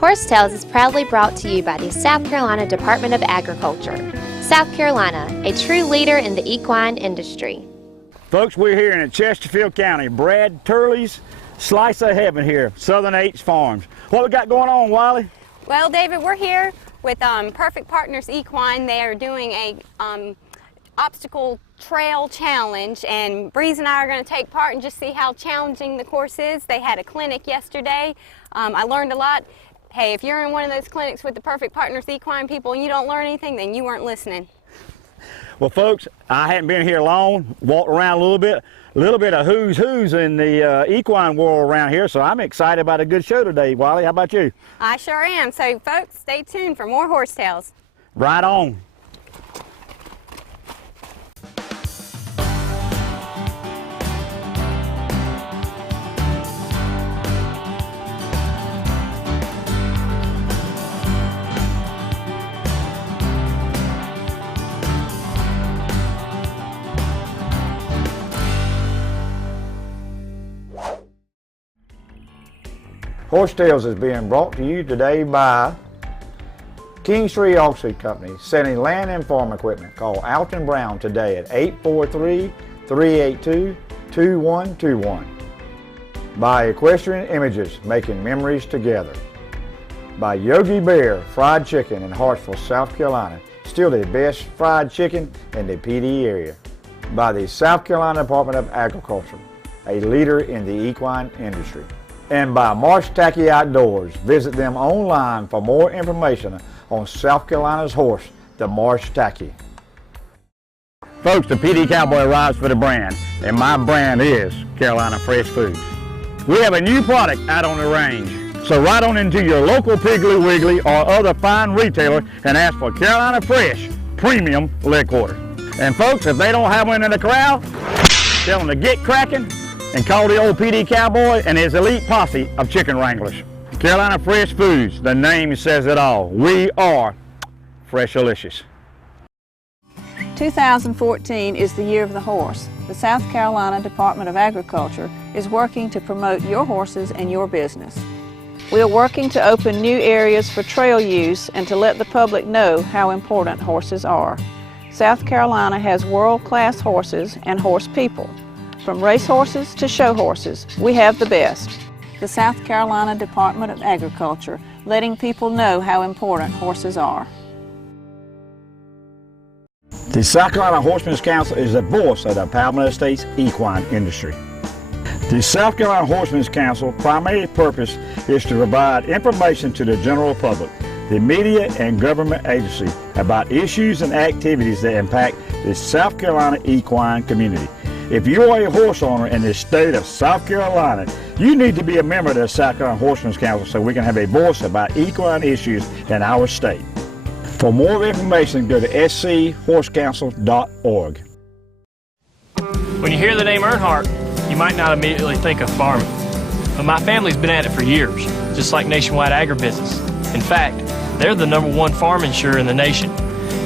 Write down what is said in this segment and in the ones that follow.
Horsetails is proudly brought to you by the South Carolina Department of Agriculture. South Carolina, a true leader in the equine industry. Folks, we're here in Chesterfield County. Brad Turley's slice of heaven here, Southern 8's Farms. What we got going on, Wiley? Well, David, we're here with Perfect Partners Equine. They are doing a obstacle trail challenge, and Breeze and I are going to take part and just see how challenging the course is. They had a clinic yesterday. I learned a lot. Hey, if you're in one of those clinics with the Perfect Partners Equine people and you don't learn anything, then you weren't listening. Well, folks, I hadn't been here long, walked around a little bit of who's in the equine world around here, so I'm excited about a good show today, Wiley. How about you? I sure am. So, folks, stay tuned for more Horsetails. Right on. Horsetails is being brought to you today by Kings Tree Auction Company, selling land and farm equipment. Call Alton Brown today at 843-382-2121. By Equestrian Images, making memories together. By Yogi Bear Fried Chicken in Hartsville, South Carolina, still the best fried chicken in the PD area. By the South Carolina Department of Agriculture, a leader in the equine industry. And by Marsh Tacky Outdoors. Visit them online for more information on South Carolina's horse, the Marsh Tacky. Folks, the PD Cowboy rides for the brand, and my brand is Carolina Fresh Foods. We have a new product out on the range, so ride on into your local Piggly Wiggly or other fine retailer and ask for Carolina Fresh Premium Leg Quarter. And folks, if they don't have one in the corral, tell them to get cracking and call the old PD Cowboy and his elite posse of chicken wranglers. Carolina Fresh Foods, the name says it all. We are Freshalicious. 2014 is the year of the horse. The South Carolina Department of Agriculture is working to promote your horses and your business. We are working to open new areas for trail use and to let the public know how important horses are. South Carolina has world-class horses and horse people. From race horses to show horses, we have the best. The South Carolina Department of Agriculture, letting people know how important horses are. The South Carolina Horsemen's Council is the voice of the Palmetto State's equine industry. The South Carolina Horsemen's Council primary purpose is to provide information to the general public, the media and government agency about issues and activities that impact the South Carolina equine community. If you are a horse owner in the state of South Carolina, you need to be a member of the South Carolina Horsemen's Council so we can have a voice about equine issues in our state. For more information, go to schorsecouncil.org. When you hear the name Earnhardt, you might not immediately think of farming. But my family's been at it for years, just like Nationwide Agribusiness. In fact, they're the #1 farm insurer in the nation.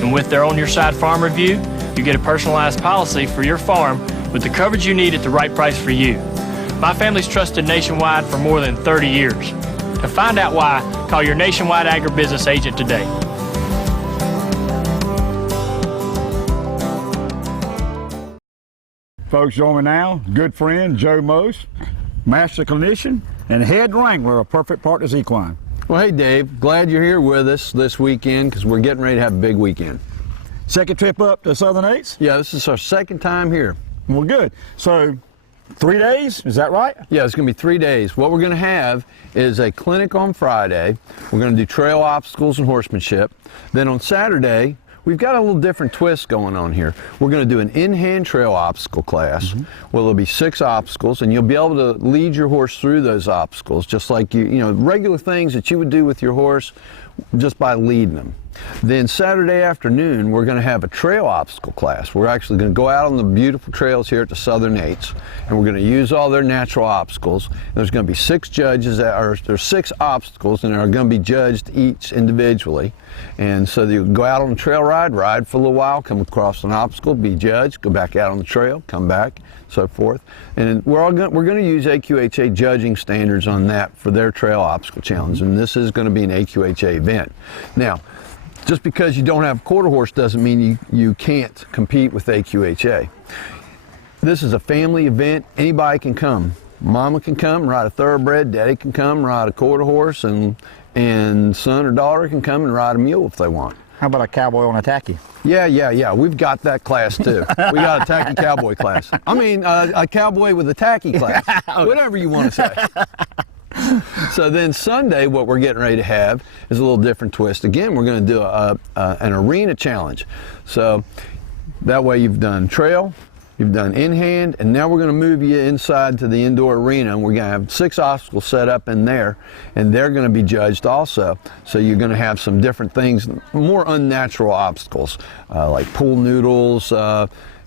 And with their On Your Side Farm Review, you get a personalized policy for your farm with the coverage you need at the right price for you. My family's trusted Nationwide for more than 30 years. To find out why, call your Nationwide Agribusiness agent today. Folks, join me now, good friend Joe Most, master clinician and head wrangler of Perfect Partners Equine. Well, hey Dave, glad you're here with us this weekend because we're getting ready to have a big weekend. Second trip up to Southern 8's? Yeah, this is our second time here. Well, good. So 3 days, is that right? Yeah, it's going to be 3 days. What we're going to have is a clinic on Friday. We're going to do trail obstacles and horsemanship. Then on Saturday, we've got a little different twist going on here. We're going to do an in-hand trail obstacle class. Well, there'll be 6 obstacles, and you'll be able to lead your horse through those obstacles, just like you know, regular things that you would do with your horse just by leading them. Then Saturday afternoon, we're going to have a trail obstacle class. We're actually going to go out on the beautiful trails here at the Southern 8'S, and we're going to use all their natural obstacles. There's going to be 6 judges, there's 6 obstacles, and they're going to be judged each individually. And so you go out on a trail ride for a little while, come across an obstacle, be judged, go back out on the trail, come back, so forth. And we're going to use AQHA judging standards on that for their trail obstacle challenge, and this is going to be an AQHA event. Now, just because you don't have a quarter horse doesn't mean you can't compete with AQHA. This is a family event. Anybody can come. Mama can come, ride a thoroughbred. Daddy can come, ride a quarter horse, and son or daughter can come and ride a mule if they want. How about a cowboy on a tacky? Yeah. We've got that class too. We got a tacky cowboy class. I mean, a cowboy with a tacky class. Whatever you want to say. So then Sunday, what we're getting ready to have is a little different twist. Again, we're going to do an arena challenge. So that way you've done trail, you've done in-hand, and now we're going to move you inside to the indoor arena, and we're going to have 6 obstacles set up in there, and they're going to be judged also. So you're going to have some different things, more unnatural obstacles, like pool noodles,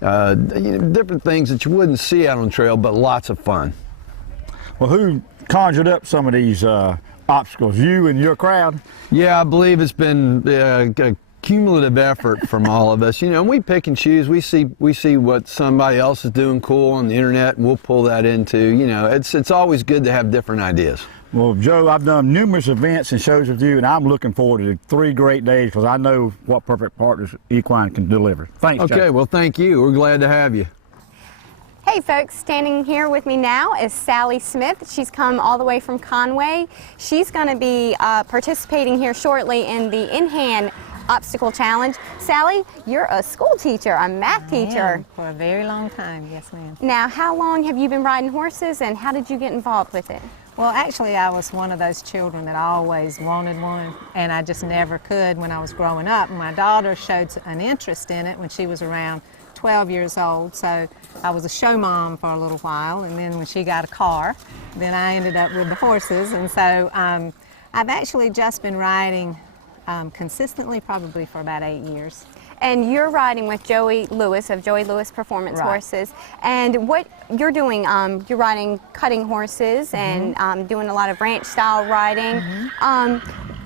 different things that you wouldn't see out on trail, but lots of fun. Well, who conjured up some of these obstacles? You and your crowd? Yeah, I believe it's been a cumulative effort from all of us. You know, we pick and choose. We see what somebody else is doing cool on the internet, and we'll pull that into. You know, it's always good to have different ideas. Well, Joe, I've done numerous events and shows with you, and I'm looking forward to 3 great days because I know what Perfect Partners Equine can deliver. Thanks, Joe. Okay, well, thank you. We're glad to have you. Hey folks, standing here with me now is Sally Smith. She's come all the way from Conway. She's going to be participating here shortly in the in-hand obstacle challenge. Sally, you're a school teacher, a math teacher. For a very long time, yes ma'am. Now, how long have you been riding horses and how did you get involved with it? Well, actually I was one of those children that always wanted one, and I just never could when I was growing up. My daughter showed an interest in it when she was around 12 years old, so I was a show mom for a little while, and then when she got a car, then I ended up with the horses, and so I've actually just been riding consistently probably for about 8 years. And you're riding with Joey Lewis of Joey Lewis Performance Horses, and what you're doing, you're riding cutting horses and doing a lot of ranch style riding.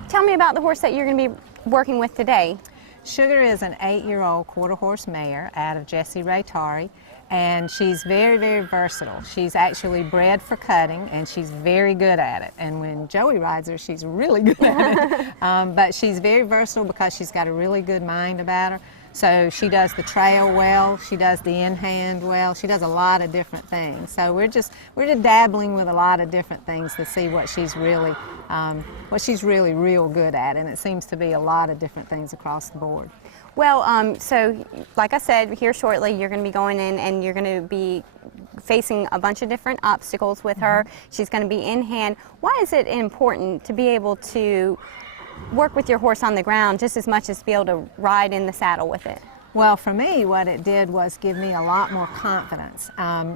Tell me about the horse that you're going to be working with today. Sugar is an 8-year-old quarter horse mare out of Jessie Ray Tari, and she's very, very versatile. She's actually bred for cutting, and she's very good at it. And when Joey rides her, she's really good at it. But she's very versatile because she's got a really good mind about her. So she does the trail well, she does the in-hand well, she does a lot of different things. So we're just dabbling with a lot of different things to see what she's really real good at, and it seems to be a lot of different things across the board. Well, so like I said, here shortly you're going to be going in and you're going to be facing a bunch of different obstacles with her. She's going to be in hand. Why is it important to be able to work with your horse on the ground just as much as to be able to ride in the saddle with it? Well, for me, what it did was give me a lot more confidence.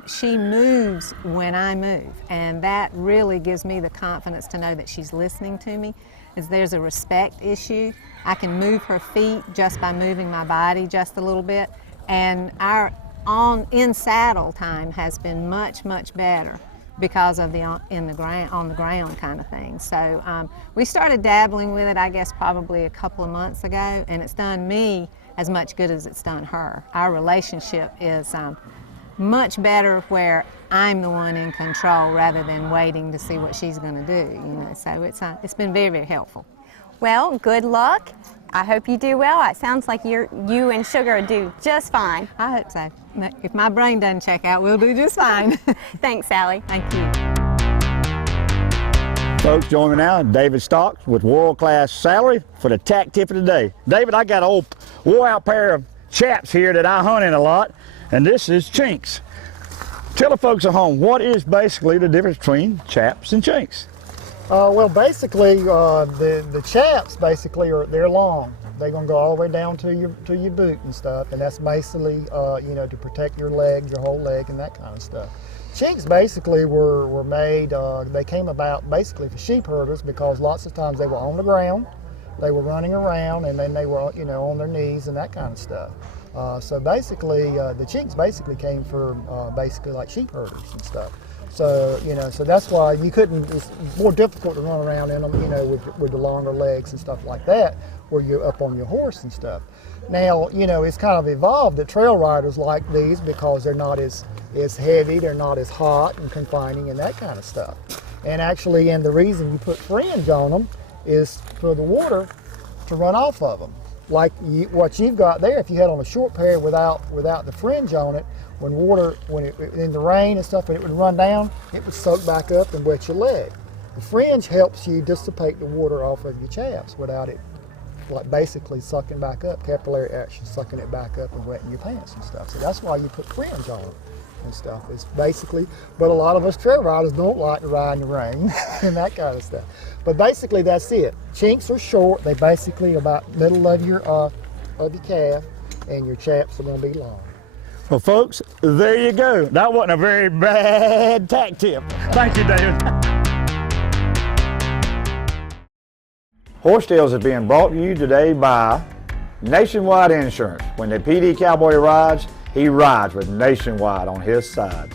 She moves when I move, and that really gives me the confidence to know that she's listening to me. Is there's a respect issue. I can move her feet just by moving my body just a little bit, and our in saddle time has been much, much better because of the on the ground kind of thing. So we started dabbling with it, I guess, probably a couple of months ago, and it's done me as much good as it's done her. Our relationship is much better where I'm the one in control rather than waiting to see what she's going to do. You know, so it's been very, very helpful. Well, good luck. I hope you do well. It sounds like you and Sugar do just fine. I hope so. If my brain doesn't check out, we'll do just fine. Thanks, Sally. Thank you. Folks, join me now, David Stocks with world-class salary for the tack tip of the day. David, I got an old wore-out pair of Chaps here that I hunt in a lot, and this is chinks. Tell the folks at home, what is basically the difference between Chaps and chinks? Well, basically, the Chaps basically they're long. They're gonna go all the way down to your boot and stuff, and that's basically you know, to protect your legs, your whole leg, and that kind of stuff. Chinks basically were made. They came about basically for sheep herders because lots of times they were on the ground They were running around, and then they were, you know, on their knees and that kind of stuff. So basically, the chinks basically came from basically like sheep herders and stuff. So, you know, so that's why you couldn't, it's more difficult to run around in them, you know, with the longer legs and stuff like that, where you're up on your horse and stuff. Now, you know, it's kind of evolved that trail riders like these because they're not as heavy, they're not as hot and confining and that kind of stuff. And actually, and the reason you put fringe on them is for the water to run off of them. Like what you've got there, if you had on a short pair without the fringe on it, when in the rain and stuff, when it would run down, it would soak back up and wet your leg. The fringe helps you dissipate the water off of your chaps without it, like basically sucking back up, capillary action, sucking it back up and wetting your pants and stuff. So that's why you put fringe on and stuff. It's basically, but a lot of us trail riders don't like to ride in the rain and that kind of stuff. But basically that's it. Chinks are short. They basically about middle of your calf, and your chaps are going to be long. Well, folks, there you go. That wasn't a very bad tack tip. Thank you, David. Horse Tales is being brought to you today by Nationwide Insurance. When the PD Cowboy rides, he rides with Nationwide on his side.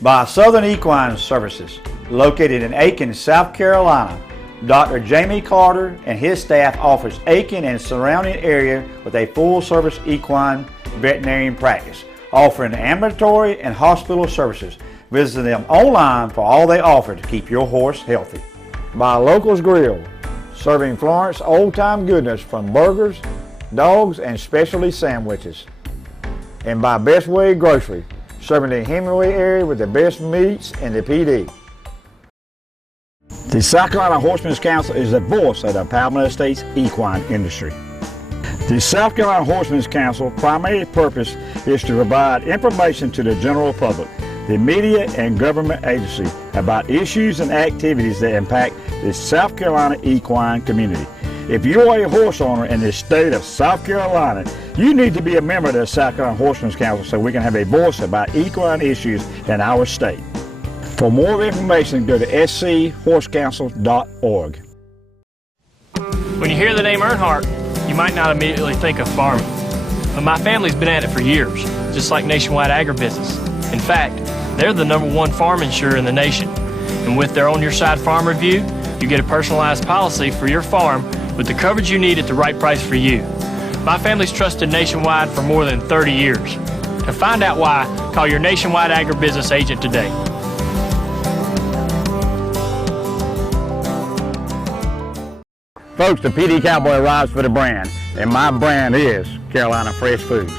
By Southern Equine Services, located in Aiken, South Carolina. Dr. Jamie Carter and his staff offers Aiken and surrounding area with a full-service equine veterinarian practice, offering ambulatory and hospital services. Visit them online for all they offer to keep your horse healthy. By Locals Grill, serving Florence old-time goodness from burgers, dogs, and specialty sandwiches. And by Best Way Grocery, serving the Hemingway area with the best meats in the PD. The South Carolina Horsemen's Council is the voice of the Palmetto Estates equine industry. The South Carolina Horsemen's Council primary purpose is to provide information to the general public, the media and government agency about issues and activities that impact the South Carolina equine community. If you are a horse owner in the state of South Carolina, you need to be a member of the South Carolina Horsemen's Council so we can have a voice about equine issues in our state. For more information, go to schorseCouncil.org. When you hear the name Earnhardt, you might not immediately think of farming. But my family's been at it for years, just like Nationwide Agribusiness. In fact, they're the #1 farm insurer in the nation. And with their On Your Side Farm Review, you get a personalized policy for your farm with the coverage you need at the right price for you. My family's trusted Nationwide for more than 30 years. To find out why, call your Nationwide Agribusiness agent today. Folks, the PD Cowboy rides for the brand, and my brand is Carolina Fresh Foods.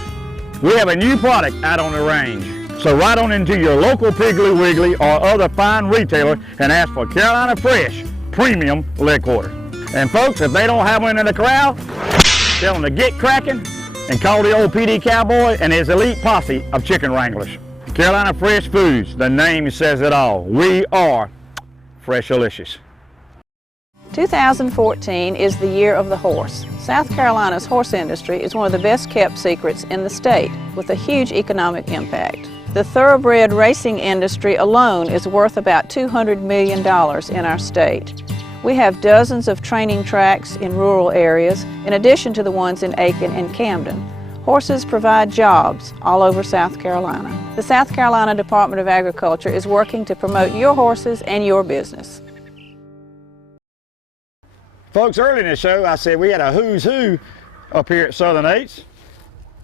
We have a new product out on the range, so ride on into your local Piggly Wiggly or other fine retailer and ask for Carolina Fresh Premium Leg Quarter. And folks, if they don't have one in the corral, tell them to get cracking and call the old PD Cowboy and his elite posse of chicken wranglers. Carolina Fresh Foods, the name says it all. We are Freshalicious. 2014 is the year of the horse. South Carolina's horse industry is one of the best kept secrets in the state, with a huge economic impact. The thoroughbred racing industry alone is worth about $200 million in our state. We have dozens of training tracks in rural areas, in addition to the ones in Aiken and Camden. Horses provide jobs all over South Carolina. The South Carolina Department of Agriculture is working to promote your horses and your business. Folks, early in the show, I said we had a who's who up here at Southern 8'S.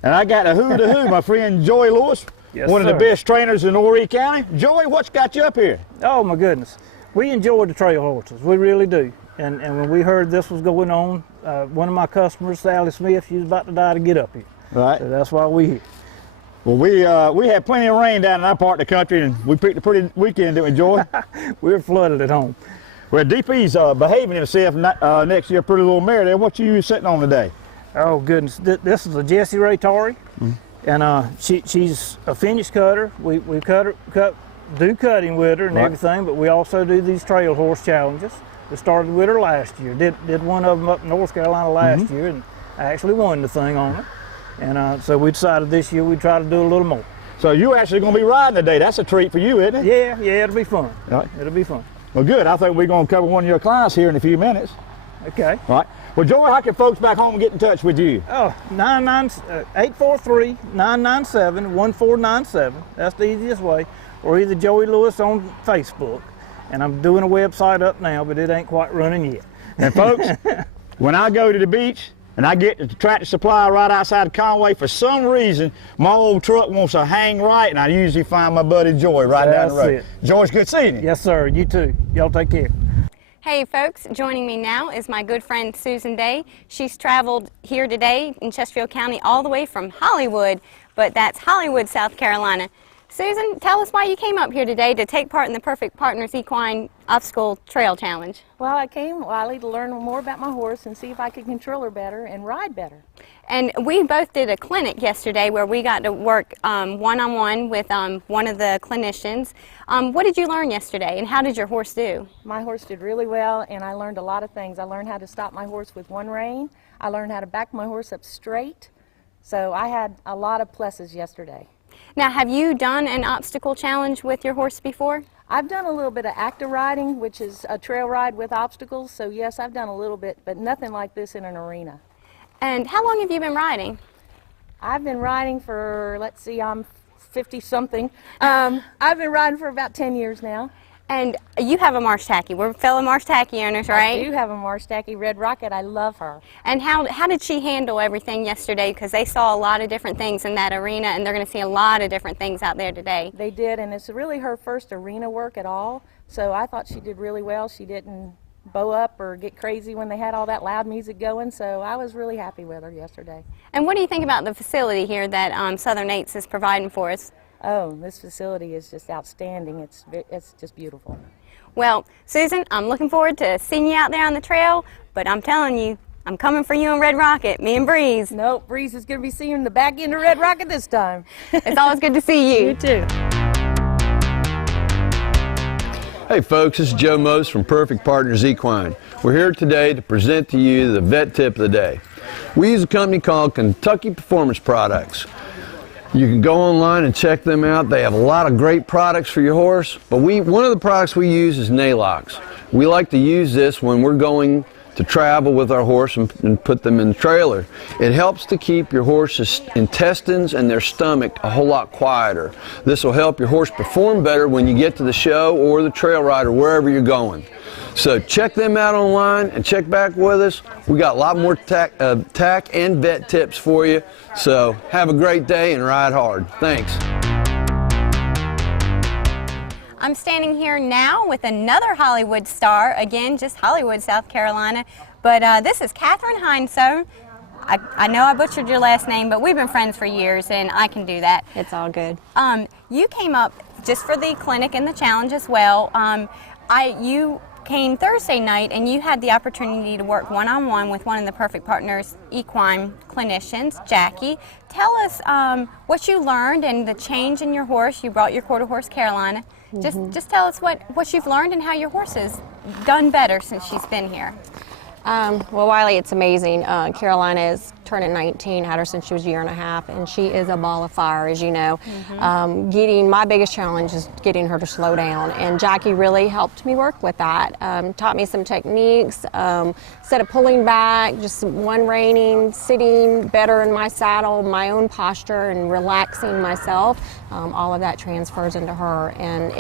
And I got a who to who, my friend Joey Lewis, one of the best trainers in Horry County. Joey, what's got you up here? Oh my goodness. We enjoy the trail horses, we really do. And when we heard this was going on, one of my customers, Sally Smith, she was about to die to get up here. Right. So that's why we're here. Well, we had plenty of rain down in our part of the country, and we picked a pretty weekend, didn't we, Joey? We were flooded at home. Well, DP's behaving himself next year, pretty little mare there. What you sitting on today? Oh goodness, this is a Jessie Ray Torrey, and she's a finish cutter. We do cutting with her and everything, but we also do these trail horse challenges. We started with her last year. Did one of them up in North Carolina last year, and I actually won the thing on her. And so we decided this year we'd try to do a little more. So you're actually going to be riding today. That's a treat for you, isn't it? Yeah, it'll be fun. Right. It'll be fun. Well, good. I think we're going to cover one of your clients here in a few minutes. Okay. All right. Well, Joy, how can folks back home get in touch with you? Oh, 843-997-1497. That's the easiest way. Or either Joey Lewis on Facebook. And I'm doing a website up now, but it ain't quite running yet. And folks, when I go to the beach and I get to the Tractor Supply right outside of Conway, for some reason, my old truck wants to hang right, and I usually find my buddy Joy right down the road. That's it. Joy, it's good seeing you. Yes, sir. You too. Y'all take care. Hey folks, joining me now is my good friend Susan Day. She's traveled here today in Chesterfield County all the way from Hollywood, but that's Hollywood, South Carolina. Susan, tell us why you came up here today to take part in the Perfect Partners Equine Obstacle Trail Challenge. Well, I came, Wiley, to learn more about my horse and see if I could control her better and ride better. And we both did a clinic yesterday where we got to work one-on-one with one of the clinicians. What did you learn yesterday, and how did your horse do? My horse did really well, and I learned a lot of things. I learned how to stop my horse with one rein. I learned how to back my horse up straight. So I had a lot of pluses yesterday. Now, have you done an obstacle challenge with your horse before? I've done a little bit of active riding, which is a trail ride with obstacles. So yes, I've done a little bit, but nothing like this in an arena. And how long have you been riding? I've been riding for, let's see, I'm 50-something. I've been riding for about 10 years now. And you have a Marsh Tacky. We're fellow Marsh Tacky owners, right? I do have a Marsh Tacky Red Rocket. I love her. And how did she handle everything yesterday? Because they saw a lot of different things in that arena, and they're going to see a lot of different things out there today. They did, and it's really her first arena work at all. So I thought she did really well. She didn't bow up or get crazy when they had all that loud music going. So I was really happy with her yesterday. And what do you think about the facility here that Southern 8's is providing for us? Oh, this facility is just outstanding. It's just beautiful. Well, Susan, I'm looking forward to seeing you out there on the trail, but I'm telling you, I'm coming for you in Red Rocket, me and Breeze. Nope, Breeze is going to be seeing you in the back end of Red Rocket this time. It's always good to see you. You too. Hey folks, this is Joe Most from Perfect Partners Equine. We're here today to present to you the vet tip of the day. We use a company called Kentucky Performance Products. You can go online and check them out. They have a lot of great products for your horse, but one of the products we use is Nalox. We like to use this when we're going to travel with our horse and put them in the trailer. It helps to keep your horse's intestines and their stomach a whole lot quieter. This will help your horse perform better when you get to the show or the trail ride or wherever you're going. So check them out online and check back with us. We got a lot more tack and vet tips for you. So have a great day and ride hard. Thanks. I'm standing here now with another Hollywood star, again, just Hollywood, South Carolina. But this is Katherine Heinsohn. I know I butchered your last name, but we've been friends for years, and I can do that. It's all good. You came up just for the clinic and the challenge as well. You came Thursday night, and you had the opportunity to work one-on-one with one of the Perfect Partners Equine clinicians, Jackie. Tell us what you learned and the change in your horse. You brought your quarter horse, Carolina. Just tell us what you've learned and how your horse has done better since she's been here. Well, Wiley, it's amazing. Carolina is turning 19, had her since she was a year and a half, and she is a ball of fire, as you know. My biggest challenge is getting her to slow down, and Jackie really helped me work with that. Taught me some techniques, instead of pulling back, just one reining, sitting better in my saddle, my own posture, and relaxing myself. All of that transfers into her, and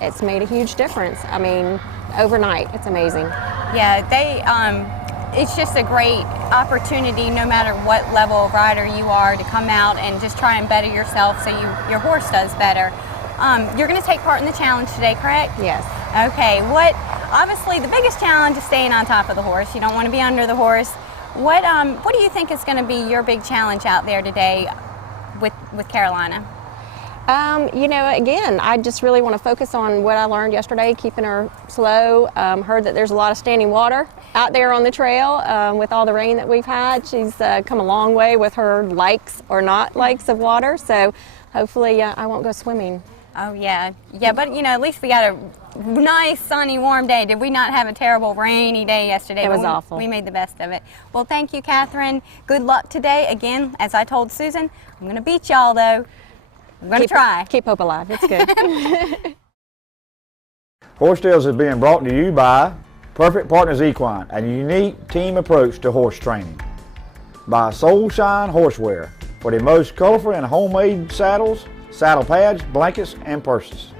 it's made a huge difference. I mean, overnight, it's amazing. Yeah, it's just a great opportunity, no matter what level of rider you are, to come out and just try and better yourself so your horse does better. You're going to take part in the challenge today, correct? Yes. Okay. Obviously, the biggest challenge is staying on top of the horse. You don't want to be under the horse. What do you think is going to be your big challenge out there today with Carolina? Again, I just really want to focus on what I learned yesterday, keeping her slow. Heard that there's a lot of standing water out there on the trail with all the rain that we've had. She's come a long way with her likes or not likes of water, so hopefully I won't go swimming. Oh, yeah. Yeah, but, at least we got a nice, sunny, warm day. Did we not have a terrible, rainy day yesterday? It was awful. We made the best of it. Well, thank you, Katherine. Good luck today. Again, as I told Susan, I'm going to beat y'all, though. I'm going to try. Keep hope alive. It's good. Horse Tales is being brought to you by Perfect Partners Equine, a unique team approach to horse training. By Soul Shine Horseware for the most colorful and homemade saddles, saddle pads, blankets, and purses.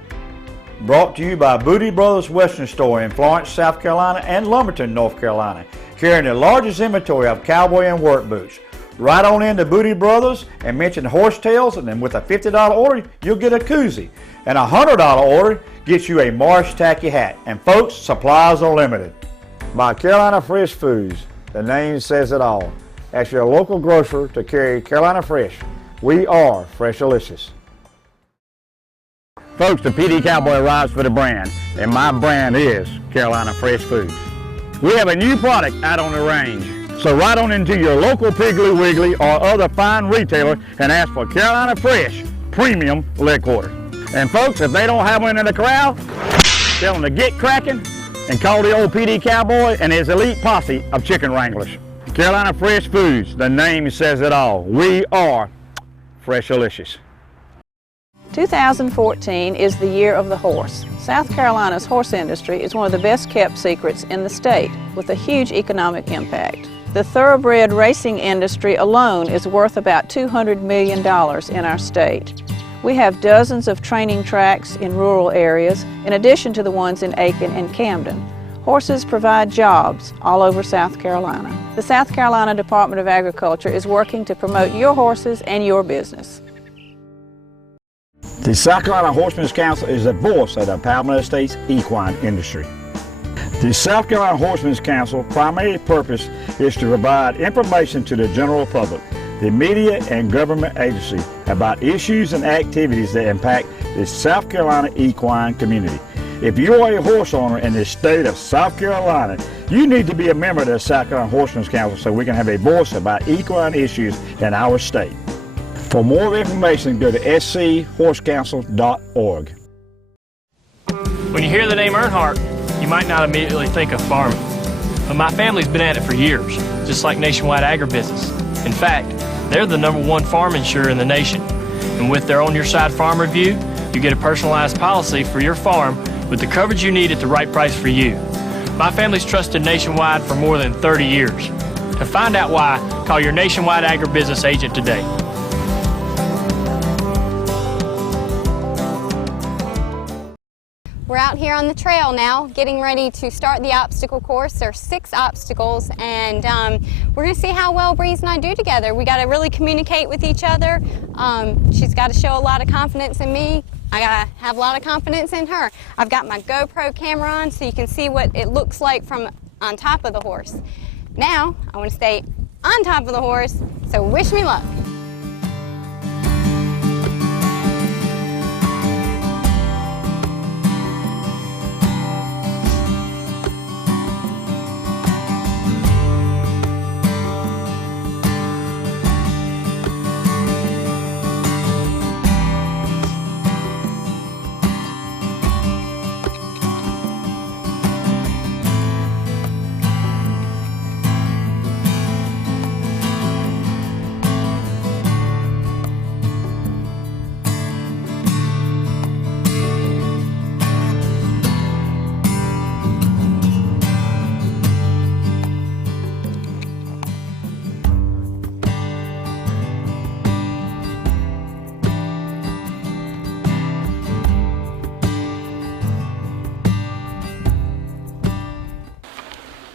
Brought to you by Booty Brothers Western Store in Florence, South Carolina and Lumberton, North Carolina, carrying the largest inventory of cowboy and work boots. Right on into Booty Brothers and mention Horsetails, and then with a $50 order, you'll get a koozie. And a $100 order gets you a Marsh Tacky hat. And folks, supplies are limited. By Carolina Fresh Foods, the name says it all. Ask your local grocer to carry Carolina Fresh. We are Freshalicious. Folks, the PD Cowboy arrives for the brand, and my brand is Carolina Fresh Foods. We have a new product out on the range, so right on into your local Piggly Wiggly or other fine retailer and ask for Carolina Fresh Premium Leg Quarter. And folks, if they don't have one in the corral, tell them to get cracking and call the old PD Cowboy and his elite posse of chicken wranglers. Carolina Fresh Foods, the name says it all. We are Freshalicious. 2014 is the year of the horse. South Carolina's horse industry is one of the best kept secrets in the state, with a huge economic impact. The thoroughbred racing industry alone is worth about $200 million in our state. We have dozens of training tracks in rural areas, in addition to the ones in Aiken and Camden. Horses provide jobs all over South Carolina. The South Carolina Department of Agriculture is working to promote your horses and your business. The South Carolina Horsemen's Council is the voice of the Palmetto State's equine industry. The South Carolina Horsemen's Council primary purpose is to provide information to the general public, the media and government agency about issues and activities that impact the South Carolina equine community. If you are a horse owner in the state of South Carolina, you need to be a member of the South Carolina Horsemen's Council so we can have a voice about equine issues in our state. For more information, go to schorseCouncil.org. When you hear the name Earnhardt, you might not immediately think of farming. But my family's been at it for years, just like Nationwide Agribusiness. In fact, they're the #1 farm insurer in the nation. And with their On Your Side Farm Review, you get a personalized policy for your farm with the coverage you need at the right price for you. My family's trusted Nationwide for more than 30 years. To find out why, call your Nationwide Agribusiness agent today. We're out here on the trail now, getting ready to start the obstacle course. There's 6 obstacles, and we're going to see how well Breeze and I do together. We got to really communicate with each other. She's got to show a lot of confidence in me. I got to have a lot of confidence in her. I've got my GoPro camera on so you can see what it looks like from on top of the horse. Now, I want to stay on top of the horse, so wish me luck.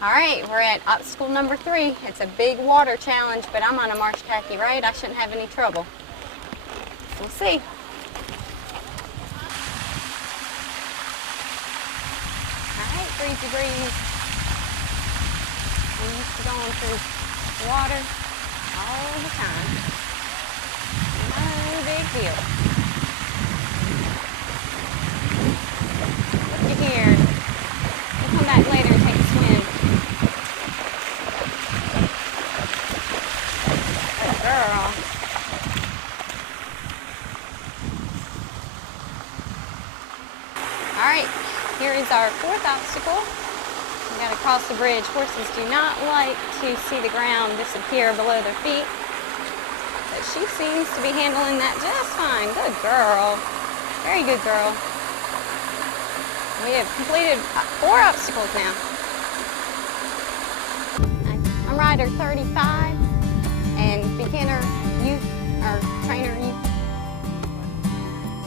All right, we're at obstacle number 3. It's a big water challenge, but I'm on a Marsh Tacky, right? I shouldn't have any trouble. We'll see. All right, Breezy Breeze. I'm used to going through water all the time. No big deal. Look at here. We'll come back later and take a swim. Girl. All right, here is our 4th obstacle. We got to cross the bridge. Horses do not like to see the ground disappear below their feet, but she seems to be handling that just fine. Good girl. Very good girl. We have completed 4 obstacles now. Rider 35 and beginner youth or trainer youth.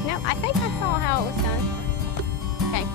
No, I think I saw how it was done. Okay.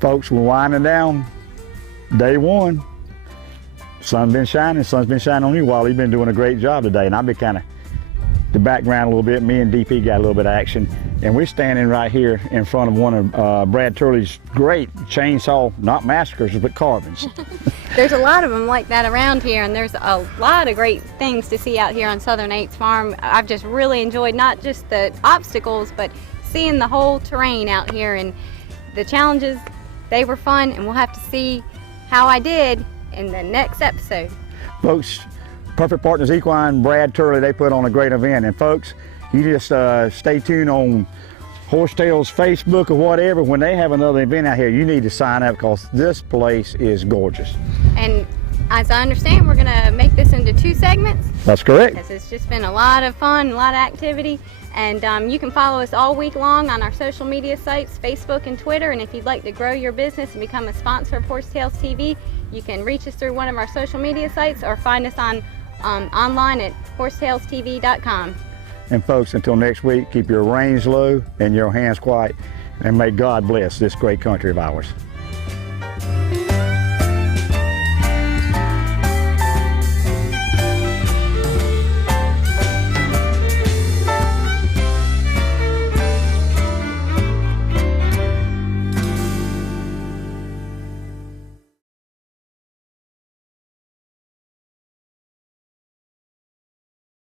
Folks, we're winding down day one. Sun's been shining on you, Wally. You've been doing a great job today, and I've been kind of the background a little bit. Me and DP got a little bit of action, and we're standing right here in front of one of Brad Turley's great chainsaw, not massacres, but carvings. There's a lot of them like that around here, and there's a lot of great things to see out here on Southern 8's farm. I've just really enjoyed not just the obstacles, but seeing the whole terrain out here, and the challenges. They were fun, and we'll have to see how I did in the next episode. Folks, Perfect Partners Equine, Brad Turley, they put on a great event. And folks, you just stay tuned on Horsetail's Facebook or whatever. When they have another event out here, you need to sign up because this place is gorgeous. And as I understand, we're gonna make this into 2 segments. That's correct. Because it's just been a lot of fun, a lot of activity. And you can follow us all week long on our social media sites, Facebook and Twitter. And if you'd like to grow your business and become a sponsor of Horsetails TV, you can reach us through one of our social media sites or find us on online at horsetailstv.com. And folks, until next week, keep your reins low and your hands quiet, and may God bless this great country of ours.